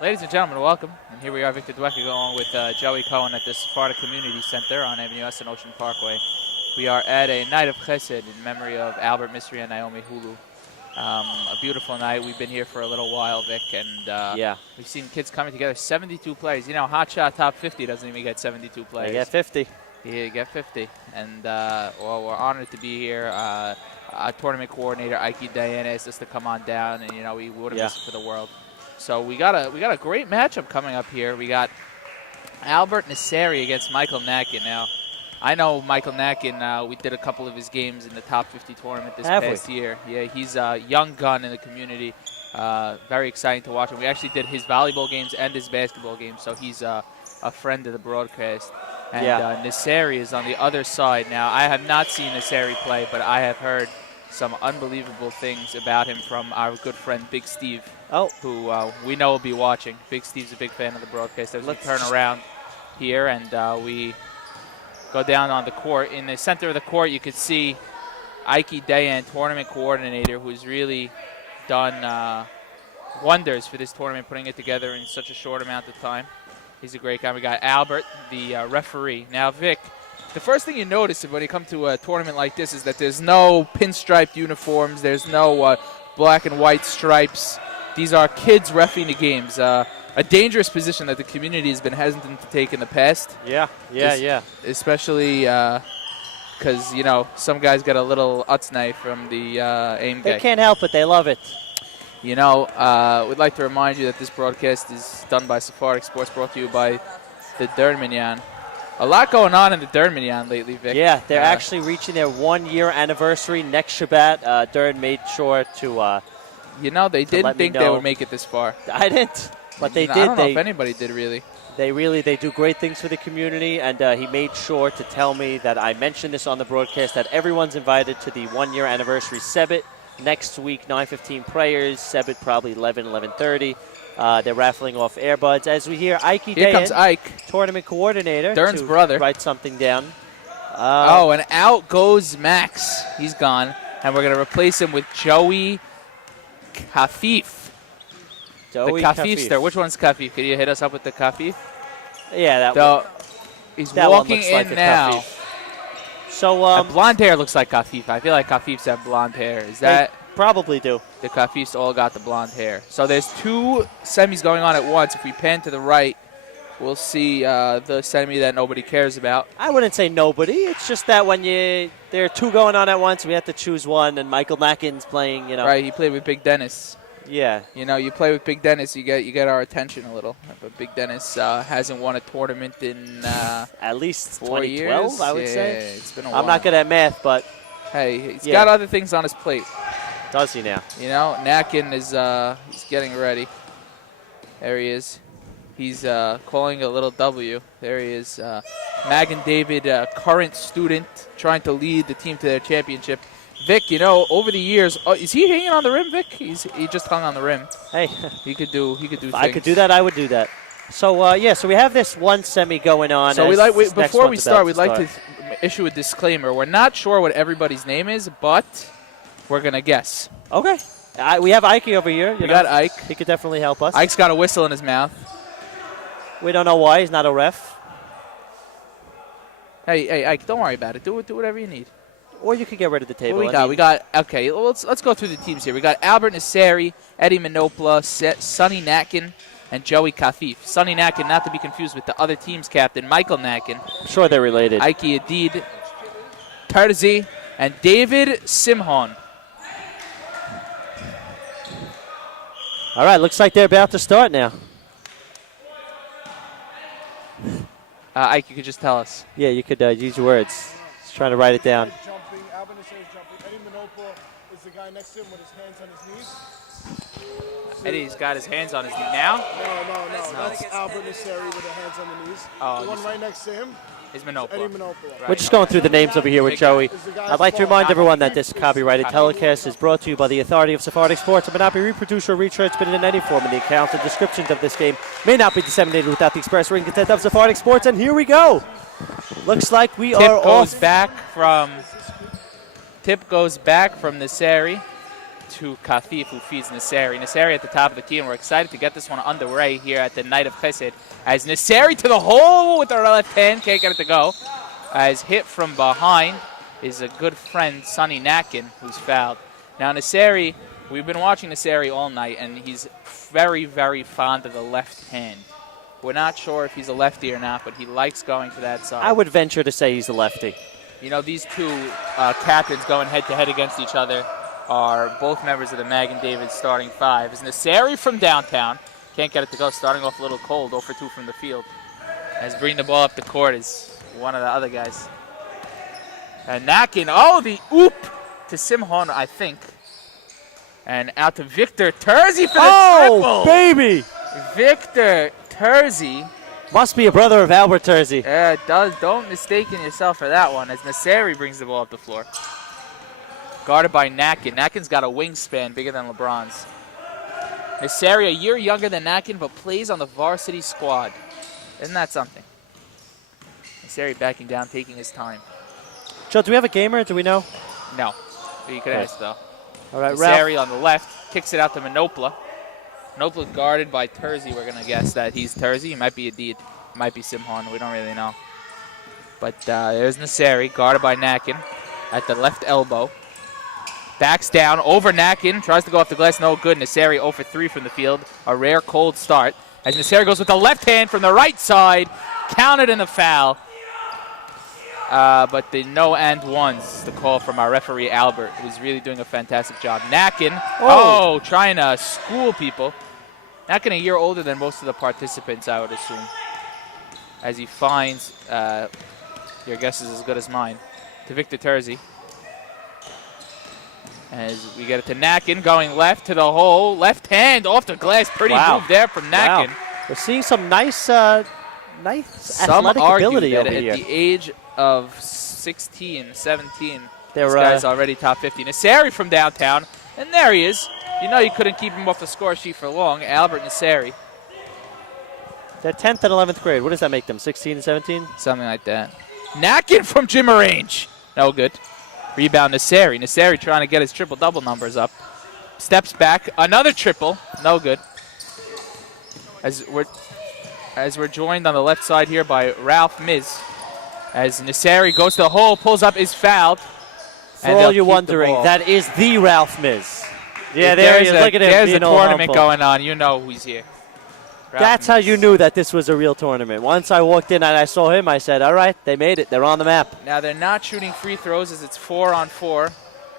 Ladies and gentlemen, welcome. And here we are, Victor Dweck, along with Joey Cohen at the Sephardic Community Center on Avenue S and Ocean Parkway. We are at a night of Hesed in memory of Albert, Missry, and Naomi Houllou. A beautiful night. We've been here for a little while, Vic, and we've seen kids coming together. 72 players. You know, Hot Shot Top 50 doesn't even get 72 players. They get 50. Yeah, you get 50. And, well, we're honored to be here. Our tournament coordinator, Ike Diane, asked us to come on down, and, you know, we wouldn't miss it for the world. So we got a great matchup coming up here. We got Albert Missry against Michael Nakin. Now, I know Michael Nakin. We did a couple of his games in the top 50 tournament this past year. Yeah, he's a young gun in the community. Very exciting to watch him. We actually did his volleyball games and his basketball games, so he's a friend of the broadcast. And Missry is on the other side. Now, I have not seen Missry play, but I have heard some unbelievable things about him from our good friend Big Steve, who we know will be watching. Big Steve's a big fan of the broadcast. As we turn around here and we go down on the court. In the center of the court, you could see Ike Dayan, tournament coordinator, who's really done wonders for this tournament, putting it together in such a short amount of time. He's a great guy. We got Albert, the referee. Now, Vic, the first thing you notice when you come to a tournament like this is that there's no pinstriped uniforms. There's no black and white stripes. These are kids reffing the games. A dangerous position that the community has been hesitant to take in the past. Yeah. Especially because, you know, some guys got a little utznife from the aim guy. They can't help it. They love it. You know, we'd like to remind you that this broadcast is done by Sephardic Sports, brought to you by the Dern Minyan. A lot going on in the Dern Minyan lately, Vic. Yeah, they're actually reaching their 1-year anniversary next Shabbat. Dern made sure to you know, they didn't think they would make it this far. I didn't, but they did. I don't know if anybody did, really. They do great things for the community, and he made sure to tell me that I mentioned this on the broadcast, that everyone's invited to the 1-year anniversary Sebit next week, 9:15 prayers, Sebit probably 11:30. They're raffling off earbuds. As we hear Ike Here comes Ike, tournament coordinator, Dern's brother. Write something down. And out goes Max. He's gone, and we're going to replace him with Joey Kafif. Joey the Kafifster. Which one's Kafif? Can you hit us up with the Kafif? Yeah, he's that walking one looks in like now. Kafif. So blonde hair looks like Kafif. I feel like Kafifs have blonde hair. Is that? They probably do. The Kafifs all got the blonde hair. So there's two semis going on at once. If we pan to the right, we'll see the semi that nobody cares about. I wouldn't say nobody. It's just that when there are two going on at once, we have to choose one, and Michael Nakin's playing, you know. Right, he played with Big Dennis. Yeah. You know, you play with Big Dennis, you get our attention a little. But Big Dennis hasn't won a tournament in at least 4 2012, years. I would say. It's been a while. I'm not good at math, but hey, he's got other things on his plate. Does he now? You know, Nakin is he's getting ready. There he is. He's calling a little W. There he is. Magan David, current student, trying to lead the team to their championship. Vic, you know, over the years, is he hanging on the rim, Vic? He just hung on the rim. Hey, he could do things. If I could do that, I would do that. So so we have this one semi going on. So before we start, we'd like to issue a disclaimer. We're not sure what everybody's name is, but we're gonna guess. Okay. We have Ike over here. We got Ike. He could definitely help us. Ike's got a whistle in his mouth. We don't know why. He's not a ref. Hey, Ike, don't worry about it. Do whatever you need. Or you could get rid of the table. We got. Okay, let's go through the teams here. We got Albert Missry, Eddie Manopla, Sonny Nakin, and Joey Kafif. Sonny Nakin, not to be confused with the other team's captain, Michael Nakin. I'm sure they're related. Ike Adid, Tarzi, and David Simhon. All right, looks like they're about to start now. Ike, you could just tell us. Yeah, you could use your words. Just trying to write it down. Albert Missry is jumping. Eddie Manopla is the guy next to him with his hands on his knees. Eddie's got his hands on his knee now? No. That's Albert Missry with the hands on the knees. The one right next to him is Manopla. Eddie Manopla. Right. We're just going through the names over here with Joey. I'd like to remind everyone that this copyrighted telecast is brought to you by the authority of Sephardic Sports and may not be reproduced or retransmitted in any form. And the accounts and descriptions of this game may not be disseminated without the express written consent of Sephardic Sports. And here we go. Looks like we are off. Tip goes back from Missry. to Kathif, who feeds Missry. Missry at the top of the key, and we're excited to get this one underway here at the Night of Hesed. As Missry to the hole with her left hand, can't get it to go. As hit from behind is a good friend, Sonny Nakin, who's fouled. Now Missry, we've been watching Missry all night, and he's very, very fond of the left hand. We're not sure if he's a lefty or not, but he likes going to that side. I would venture to say he's a lefty. You know, these two captains going head-to-head against each other are both members of the Mag and David starting five. As Missry from downtown, can't get it to go, starting off a little cold, 0 for 2 from the field. As bringing the ball up the court is one of the other guys. And Nakin, oh, the oop to Simhon, I think. And out to Victor Terzi for the triple. Oh, baby! Victor Terzi. Must be a brother of Albert Terzi. Yeah, it does. Don't mistaken yourself for that one, as Missry brings the ball up the floor. Guarded by Nakin. Nakin's got a wingspan bigger than LeBron's. Missry, a year younger than Nakin, but plays on the varsity squad. Isn't that something? Missry backing down, taking his time. Joe, do we have a gamer? Do we know? No. You could ask, though. All right, Missry Ralph. on the left, kicks it out to Manopla. Manopla guarded by Terzi. We're going to guess that he's Terzi. He might be Adid. Might be Simhon. We don't really know. But there's Missry, guarded by Nakin at the left elbow. Backs down over Nakin. Tries to go off the glass. No good. Missry 0 for 3 from the field. A rare cold start. As Missry goes with the left hand from the right side. Counted in the foul. But the no and ones, the call from our referee Albert, who's really doing a fantastic job. Nakin, trying to school people. Nakin a year older than most of the participants, I would assume. As he finds, your guess is as good as mine, to Victor Terzi. As we get it to Nakin, going left to the hole. Left hand off the glass. Pretty move there from Nakin. Wow. We're seeing some nice athletic ability over here. At the age of 16, 17, this guy's already top 50. Missry from downtown, and there he is. You know you couldn't keep him off the score sheet for long. Albert Missry. They're 10th and 11th grade. What does that make them, 16 and 17? Something like that. Nakin from Jimmer range. No good. Rebound Missry. Missry trying to get his triple-double numbers up. Steps back. Another triple. No good. As we're joined on the left side here by Ralph Miz. As Missry goes to the hole, pulls up, is fouled. For all you wondering, that is the Ralph Miz. Yeah, there he is. Look at him. There's a tournament going on. You know who's here. That's how you knew that this was a real tournament. Once I walked in and I saw him, I said, all right, they made it. They're on the map. Now they're not shooting free throws as it's 4-on-4.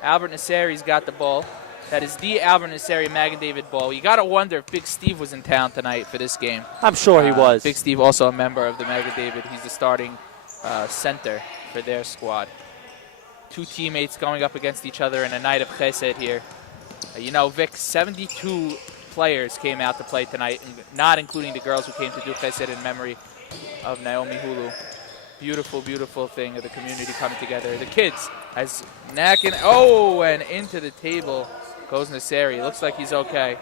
Albert Missry's got the ball. That is the Albert Missry Mag and David ball. You got to wonder if Big Steve was in town tonight for this game. I'm sure he was. Big Steve, also a member of the Mag and David. He's the starting center for their squad. Two teammates going up against each other in a night of chesed here. You know, Vic, 72 players came out to play tonight, not including the girls who came to do chesed in memory of Naomi Houllou. Beautiful, beautiful thing of the community coming together. The kids, as Nakin, and into the table goes Missry. Looks like he's okay.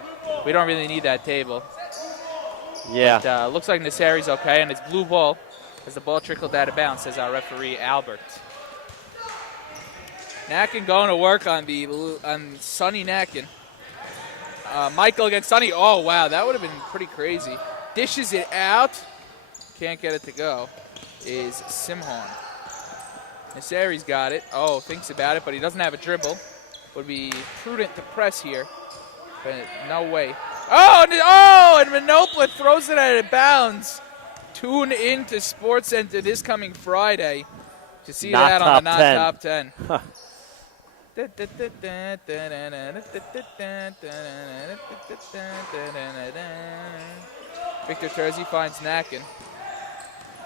We don't really need that table. Yeah. But, looks like Missry's okay, and it's blue ball as the ball trickled out of bounds, says our referee Albert. Nakin going to work on Sonny Nakin. Michael against Sonny. Oh, wow, that would have been pretty crazy. Dishes it out. Can't get it to go. Is Simhon. Missry's got it. Oh, thinks about it, but he doesn't have a dribble. Would be prudent to press here, but no way. And Manopla throws it out of bounds. Tune in to Sports Center this coming Friday to see that on the Not Top 10. Huh. Victor Terzi finds Nakin.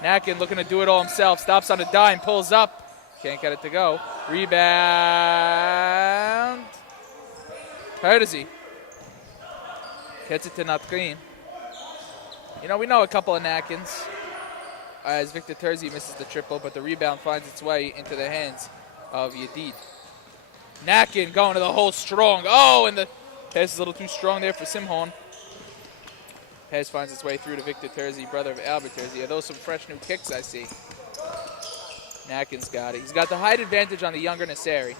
Nakin looking to do it all himself. Stops on a dime, pulls up. Can't get it to go. Rebound. Terzi. Gets it to Natrin. You know, we know a couple of Nakins. As Victor Terzi misses the triple, but the rebound finds its way into the hands of Yedid. Nakin going to the hole strong. And the pass is a little too strong there for Simhon. Pass finds its way through to Victor Terzi, brother of Albert Terzi. Are those some fresh new kicks I see? Nakin's got it. He's got the height advantage on the younger Missry.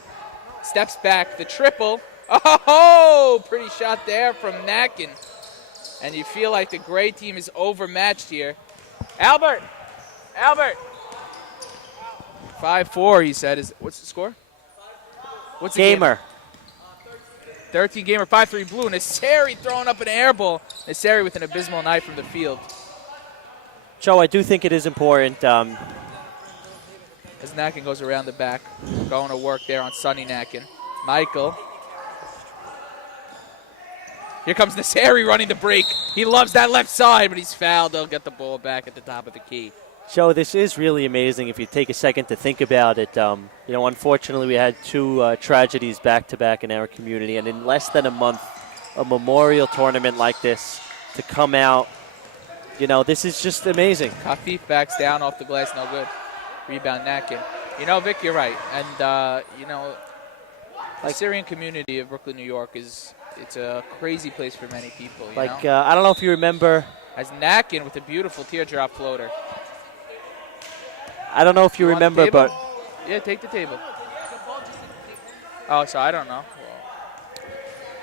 Steps back. The triple Oh, pretty shot there from Nakin. And you feel like the gray team is overmatched here. Albert! 5-4, he said. What's the score? What's the Gamer. 13 gamer, 5-3 blue. Missry throwing up an air ball. Missry with an abysmal night from the field. Joe, I do think it is important. As Nakin goes around the back, going to work there on Sonny Nakin. Michael. Here comes Missry running the break. He loves that left side, but he's fouled. They'll get the ball back at the top of the key. Joe, this is really amazing if you take a second to think about it. Unfortunately, we had two tragedies back-to-back in our community, and in less than a month, a memorial tournament like this to come out, this is just amazing. Kafif backs down off the glass, no good. Rebound, Nakin. Vic, you're right. And, the Syrian community of Brooklyn, New York it's a crazy place for many people, I don't know if you remember. As Nakin with a beautiful teardrop floater. I don't know if you remember, but... Yeah, take the table. Oh, so I don't know.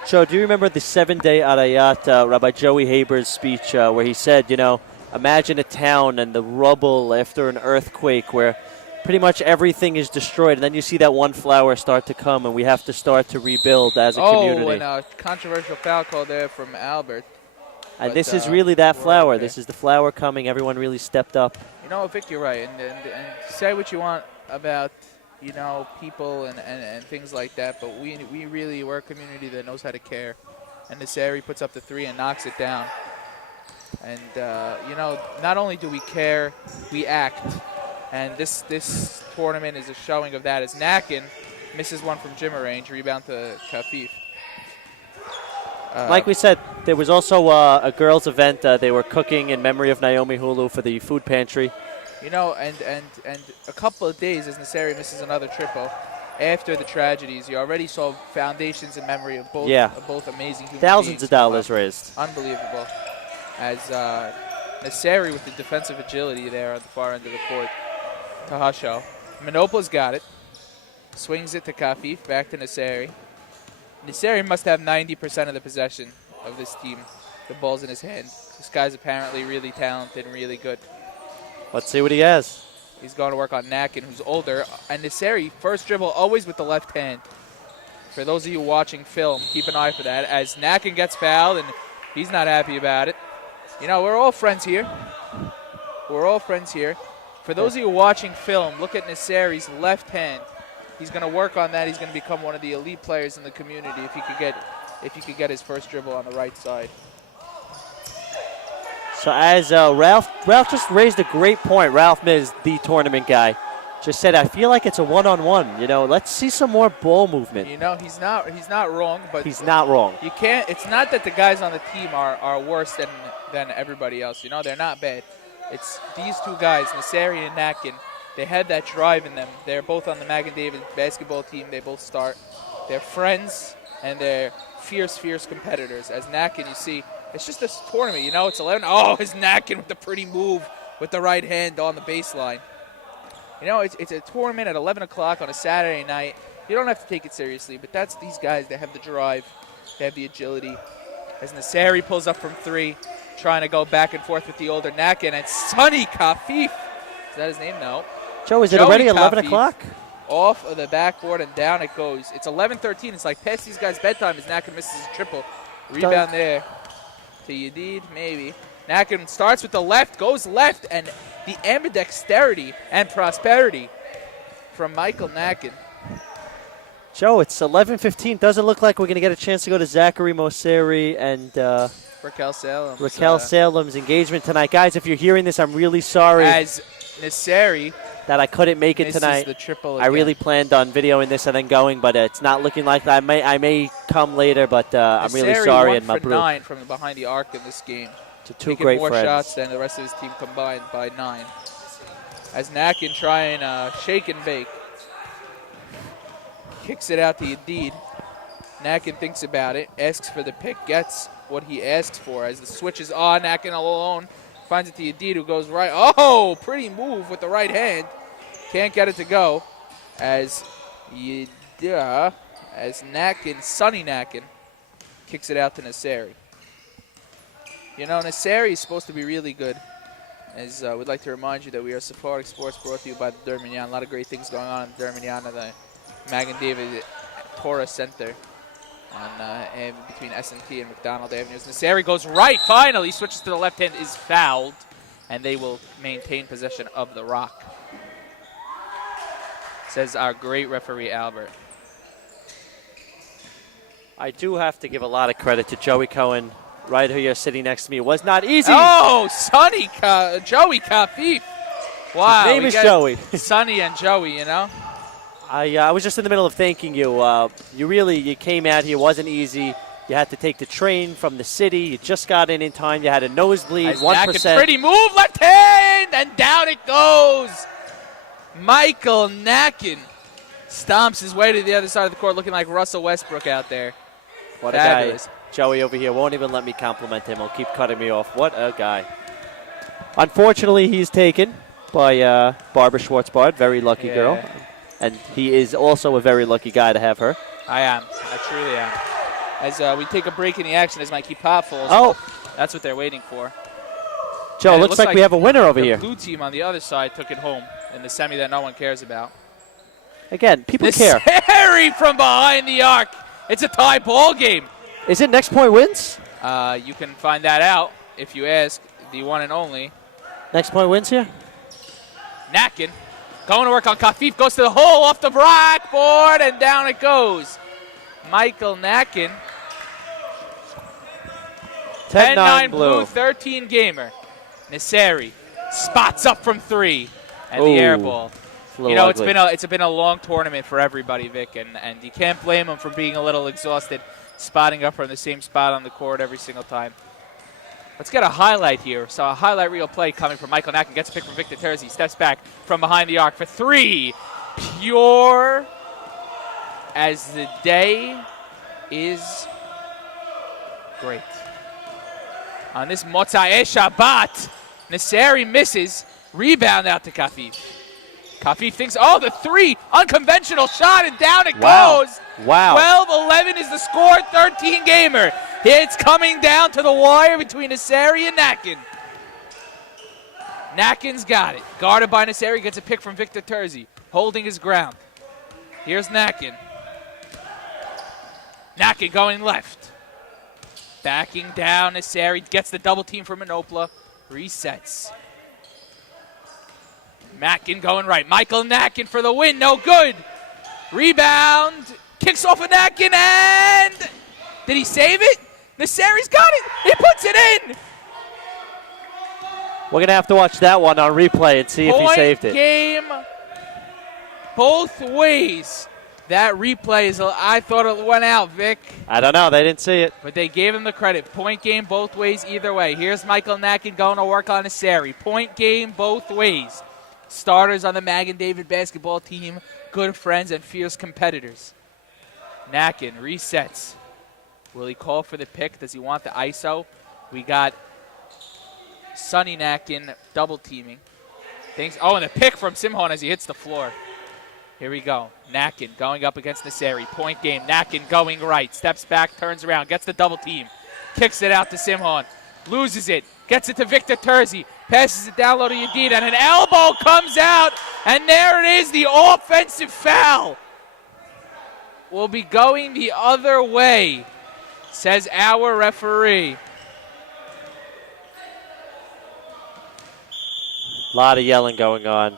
Joe, do you remember the 7-day Arayat, Rabbi Joey Haber's speech where he said, imagine a town and the rubble after an earthquake where pretty much everything is destroyed, and then you see that one flower start to come, and we have to start to rebuild as a community. Oh, and a controversial foul call there from Albert. And this is really that flower. Okay. This is the flower coming. Everyone really stepped up. Vic, you're right. And say what you want about, people and things like that, but we're a community that knows how to care. And Missry puts up the three and knocks it down. And, not only do we care, we act. And this tournament is a showing of that as Nakin misses one from Jimmer range, rebound to Kafif. Like we said, there was also a girls' event. They were cooking in memory of Naomi Houllou for the food pantry. And a couple of days as Missry misses another triple, after the tragedies, you already saw foundations in memory of both, both amazing human Thousands beings of dollars raised. Unbelievable. As Missry with the defensive agility there at the far end of the court. Tahasho. Minopla's got it. Swings it to Kafif, back to Missry. Missry must have 90% of the possession of this team. The ball's in his hand. This guy's apparently really talented and really good. Let's see what he has. He's going to work on Nakin, who's older. And Missry, first dribble, always with the left hand. For those of you watching film, keep an eye for that. As Nakin gets fouled, and he's not happy about it. We're all friends here. For those of you watching film, look at Missry's left hand. He's going to work on that. He's going to become one of the elite players in the community if he could get his first dribble on the right side. So as Ralph just raised a great point. Ralph Miz, the tournament guy, just said, I feel like it's a one-on-one. Let's see some more ball movement. He's not wrong, but he's not wrong. You can't. It's not that the guys on the team are worse than everybody else. They're not bad. It's these two guys, Missry and Nakin. They had that drive in them. They're both on the Magen David basketball team. They both start. They're friends, and they're fierce competitors. As Nakin, you see, it's just this tournament. It's 11. Oh, his Nakin with the pretty move with the right hand on the baseline. It's a tournament at 11 o'clock on a Saturday night. You don't have to take it seriously, but that's these guys. They have the drive. They have the agility. As Missry pulls up from three, trying to go back and forth with the older Nakin, and Sonny Kafif. Is that his name? No. Joe, is it already 11 o'clock? Off of the backboard and down it goes. It's 11:13. It's like past these guys' bedtime as Nakin misses a triple. Rebound there to Yedid, maybe. Nakin starts with the left, goes left, and the ambidexterity and prosperity from Michael Nakin. Joe, it's 11:15. Doesn't look like we're going to get a chance to go to Zachary Missry and Raquel Salem's engagement tonight. Guys, if you're hearing this, I'm really sorry. As Missry that I couldn't make it tonight. The triple I really planned on videoing this and then going, but it's not looking like that. I may come later, but I'm really sorry. And 1 for 9 from behind the arc in this game. To two great more friends. Shots than the rest of his team combined by 9. As Nakin trying shake and bake. Kicks it out to Yedid. Nakin thinks about it, asks for the pick, gets what he asks for. As the switch is on, Nakin alone finds it to Yedid, who goes right. Oh, pretty move with the right hand. Can't get it to go. As Yedid, as Sonny Nakin, kicks it out to Missry. You know, Missry is supposed to be really good. As we'd like to remind you that we are Sephardic Sports, brought to you by the Derminyan. A lot of great things going on in the Derminyan, the Magen David Torah Center between S&T and McDonald Avenues. Missry goes right, finally, switches to the left hand, is fouled, and they will maintain possession of the rock. Says our great referee, Albert. I do have to give a lot of credit to Joey Cohen, right here sitting next to me. It was not easy. Oh, Joey Kafif. Wow. His name is Joey. Sonny and Joey, you know. I was just in the middle of thanking you. You came out here. It wasn't easy. You had to take the train from the city. You just got in time. You had a nosebleed, 1%. Pretty move, left hand, and down it goes. Michael Nakin stomps his way to the other side of the court, looking like Russell Westbrook out there. What Fabulous. a guy. Joey over here won't even let me compliment him. He'll keep cutting me off. What a guy. Unfortunately, he's taken by Barbara Schwartzbard. Very lucky girl. And he is also a very lucky guy to have her. I am. I truly am. As we take a break in the action as my key pop falls. Oh. That's what they're waiting for. Joe, looks like we have a winner over here. The blue team on the other side took it home in the semi that no one cares about. Again, people care. Harry from behind the arc. It's a tie ball game. Is it next point wins? You can find that out if you ask the one and only. Next point wins here? Nakin going to work on Kafif. Goes to the hole off the blackboard, and down it goes. Michael Nakin. 10-9 blue, 13 gamer. Missry spots up from 3, and the air ball. You know, it's been a long tournament for everybody, Vic, and you can't blame them for being a little exhausted, spotting up from the same spot on the court every single time. Let's get a highlight here. So a highlight reel play coming from Michael Nakin. Gets a pick from Victor Terzi. Steps back from behind the arc for 3. Pure as the day is great. On this Motzai Shabbat, Missry misses. Rebound out to Kafif. Kafif thinks, oh, the 3, unconventional shot, and down it goes. Wow. 12-11 is the score, 13 gamer. It's coming down to the wire between Missry and Nakin. Nakin's got it. Guarded by Missry, gets a pick from Victor Terzi, holding his ground. Here's Nakin. Nakin going left. Backing down, Missry gets the double team from Minopla, resets. Nakin going right. Michael Nakin for the win, no good. Rebound, kicks off of Nakin, and did he save it? Missry's got it. He puts it in. We're going to have to watch that one on replay and see if he saved it. Game both ways. That replay is, I thought it went out, Vic. I don't know. They didn't see it. But they gave him the credit. Point game both ways either way. Here's Michael Nakin going to work on Missry. Point game both ways. Starters on the Magen David basketball team, good friends and fierce competitors. Nakin resets. Will he call for the pick? Does he want the ISO? We got Sonny Nakin double teaming. Oh, and the pick from Simhon as he hits the floor. Here we go. Nakin going up against Missry. Point game. Nakin going right. Steps back, turns around, gets the double team. Kicks it out to Simhon. Loses it. Gets it to Victor Terzi. Passes it down low to Yedid, and an elbow comes out. And there it is, the offensive foul. Will be going the other way, says our referee. A lot of yelling going on.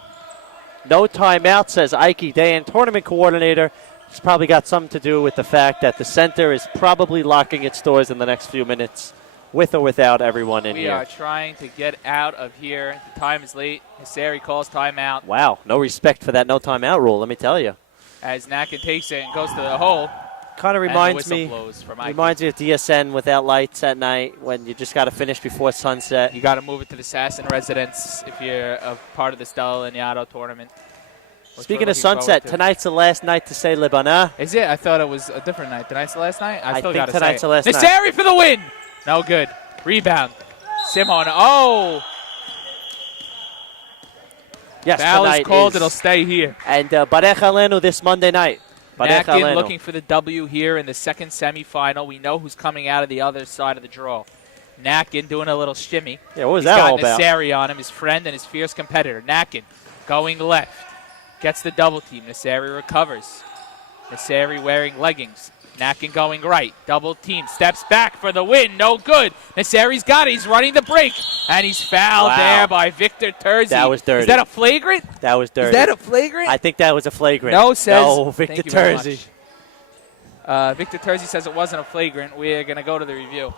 No timeout, says Ike Dayan, tournament coordinator. It's probably got something to do with the fact that the center is probably locking its doors in the next few minutes, with or without everyone in here. We are trying to get out of here. The time is late. Missry calls timeout. Wow, no respect for that no timeout rule, let me tell you. As Nakin takes it and goes to the hole. Kind of reminds me of DSN without lights at night when you just got to finish before sunset. You got to move it to the Sasson residence if you're a part of the Stella Laniato tournament. Speaking of sunset, tonight's the last night to say Libana. Is it? I thought it was a different night. Tonight's the last night? I think tonight's the last night. Missry for the win! No good. Rebound. Simon. Oh! Yes, foul is called. It'll stay here. And Barech Alenu this Monday night. Nakin looking for the W here in the second semifinal. We know who's coming out of the other side of the draw. Nakin doing a little shimmy. Yeah, what was that all about? He's got Missry on him, his friend and his fierce competitor. Nakin going left. Gets the double team. Missry recovers. Missry wearing leggings. Nakin going right. Double team. Steps back for the win. No good. Missry's got it. He's running the break. And he's fouled there by Victor Terzi. That was dirty. Is that a flagrant? That was dirty. Is that a flagrant? I think that was a flagrant. No, says. No, Victor Terzi. Victor Terzi says it wasn't a flagrant. We're going to go to the review.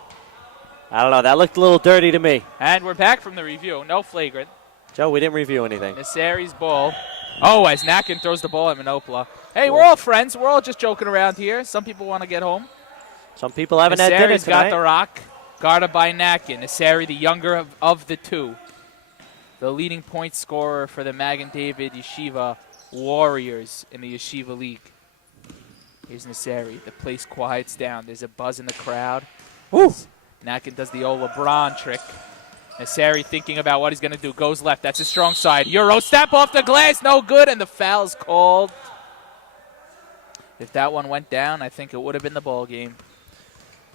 I don't know. That looked a little dirty to me. And we're back from the review. No flagrant. Joe, we didn't review anything. Missry's ball. Oh, as Nakin throws the ball at Minopola. Hey, we're all friends. We're all just joking around here. Some people want to get home. Some people haven't had dinner tonight. Got the rock. Guarded by Nakin. Missry, the younger of the two. The leading point scorer for the Magen David Yeshiva Warriors in the Yeshiva League. Here's Missry. The place quiets down. There's a buzz in the crowd. Woo. Nakin does the old LeBron trick. Missry thinking about what he's going to do. Goes left. That's his strong side. Euro step off the glass. No good. And the foul's called. If that one went down, I think it would have been the ball game.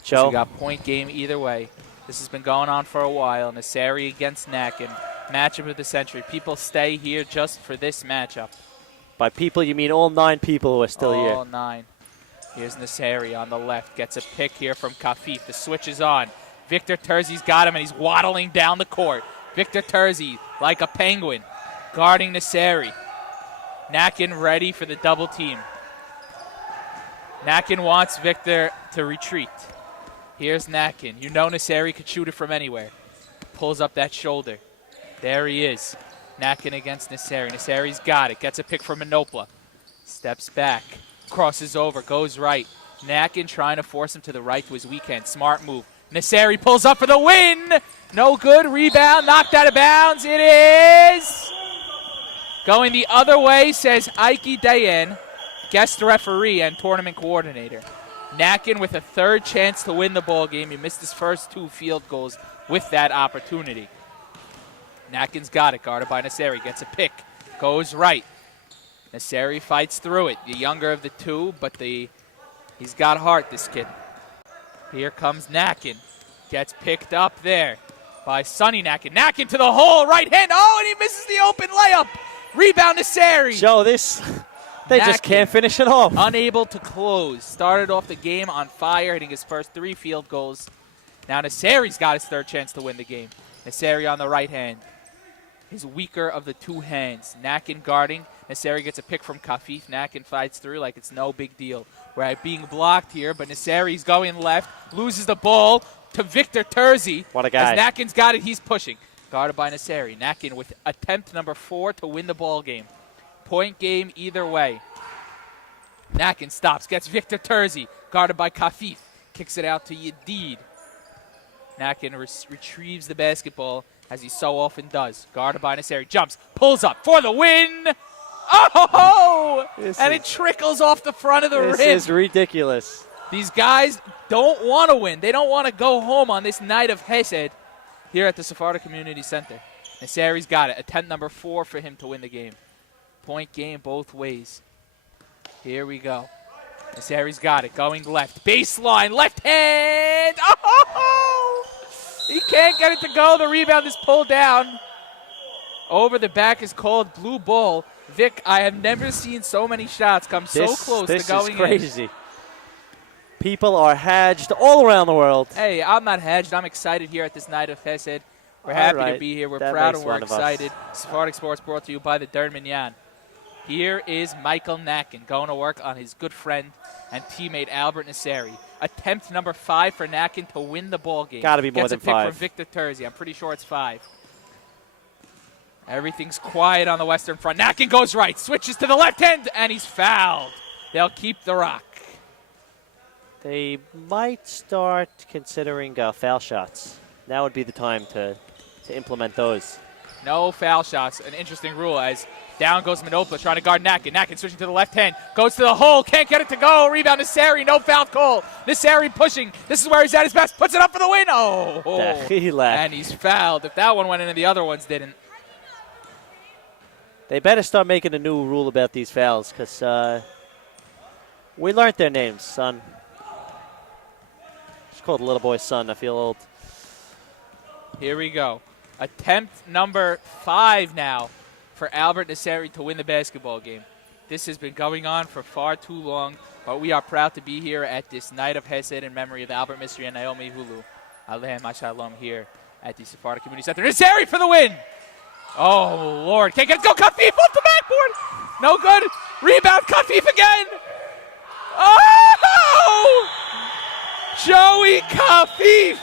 Joe. We got point game either way. This has been going on for a while. Missry against Nakin. Matchup of the century. People stay here just for this matchup. By people, you mean all 9 people who are still here. All 9. Here's Missry on the left. Gets a pick here from Kafif. The switch is on. Victor Terzi's got him, and he's waddling down the court. Victor Terzi, like a penguin, guarding Missry. Nakin ready for the double team. Nakin wants Victor to retreat. Here's Nakin. You know Missry could shoot it from anywhere. Pulls up that shoulder. There he is. Nakin against Missry. Missry's got it. Gets a pick from Minopola. Steps back. Crosses over. Goes right. Nakin trying to force him to the right to his weak hand. Smart move. Missry pulls up for the win. No good. Rebound. Knocked out of bounds. It is going the other way, says Ike Dayan, guest referee and tournament coordinator. Nakin with a third chance to win the ball game. He missed his first 2 field goals with that opportunity. Nakin's got it. Guarded by Missry. Gets a pick. Goes right. Missry fights through it. The younger of the two, but he's got heart, this kid. Here comes Nakin. Gets picked up there by Sonny Nakin. Nakin to the hole, right hand. Oh, and he misses the open layup. Rebound to Missry. Joe, they just can't finish it off. Unable to close. Started off the game on fire, hitting his first 3 field goals. Now Missry's got his third chance to win the game. Missry on the right hand. His weaker of the 2 hands. Nakin guarding. Missry gets a pick from Kafif. Nakin fights through like it's no big deal. We're being blocked here, but Missry's going left. Loses the ball to Victor Terzi. What a guy. As Nakin's got it, he's pushing. Guarded by Missry. Nakin with attempt number 4 to win the ball game. Point game either way. Nakin stops. Gets Victor Terzi. Guarded by Kafif. Kicks it out to Yedid. Nakin retrieves the basketball, as he so often does. Guarded by Missry. Jumps. Pulls up for the win. Oh! And it trickles off the front of the rim. This is ridiculous. These guys don't want to win. They don't want to go home on this night of Hesed here at the Sephardic Community Center. Missry's got it. Attempt number 4 for him to win the game. Point game both ways. Here we go. Missry's got it. Going left. Baseline. Left hand. Oh! He can't get it to go. The rebound is pulled down. Over the back is called blue ball. Vic, I have never seen so many shots come so close to going in. This is crazy. People are hedged all around the world. Hey, I'm not hedged. I'm excited here at this night of Hesed. We're happy to be here. We're proud and we're excited. Sephardic Sports brought to you by the Dern Minyan. Here is Michael Nakin going to work on his good friend and teammate Albert Missry. Attempt number 5 for Nakin to win the ball game. Got to be more than 5. Gets a pick from Victor Terzi. I'm pretty sure it's 5. Everything's quiet on the Western Front. Nakin goes right, switches to the left hand, and he's fouled. They'll keep the rock. They might start considering foul shots. Now would be the time to implement those. No foul shots. An interesting rule as down goes Minopola trying to guard Nakin. Nakin switching to the left hand. Goes to the hole. Can't get it to go. Rebound to Missry. No foul call. Missry pushing. This is where he's at his best. Puts it up for the win. Oh. And he's fouled. If that one went in and the other ones didn't. They better start making a new rule about these fouls because We learned their names, son. Just called little boy son. I feel old. Here we go. Attempt number 5 now for Albert Missry to win the basketball game. This has been going on for far too long, but we are proud to be here at this night of Hesed in memory of Albert Missry and Naomi Houllou. Alehem Shalom here at the Sephardic Community Center. Missry for the win! Oh, Lord. Can't get it. Go, Kafif off the backboard! No good. Rebound, Kafif again! Oh! Joey Kafif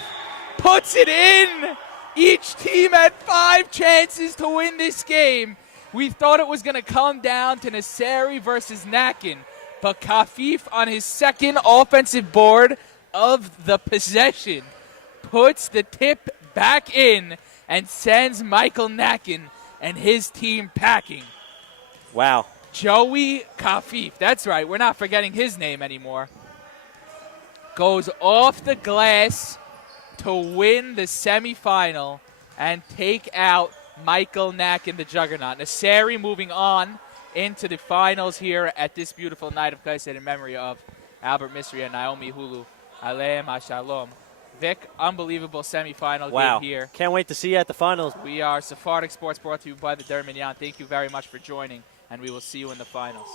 puts it in! Each team had 5 chances to win this game. We thought it was going to come down to Missry versus Nakin, but Kafif on his second offensive board of the possession puts the tip back in and sends Michael Nakin and his team packing. Wow. Joey Kafif, that's right, we're not forgetting his name anymore, goes off the glass to win the semifinal and take out Michael Nakin, the juggernaut. Missry moving on into the finals here at this beautiful night of Hesed in memory of Albert Missry and Naomi Houllou. Alehem Shalom. Vic, unbelievable semifinal game here. Can't wait to see you at the finals. We are Sephardic Sports, brought to you by the Derminyan. Thank you very much for joining, and we will see you in the finals.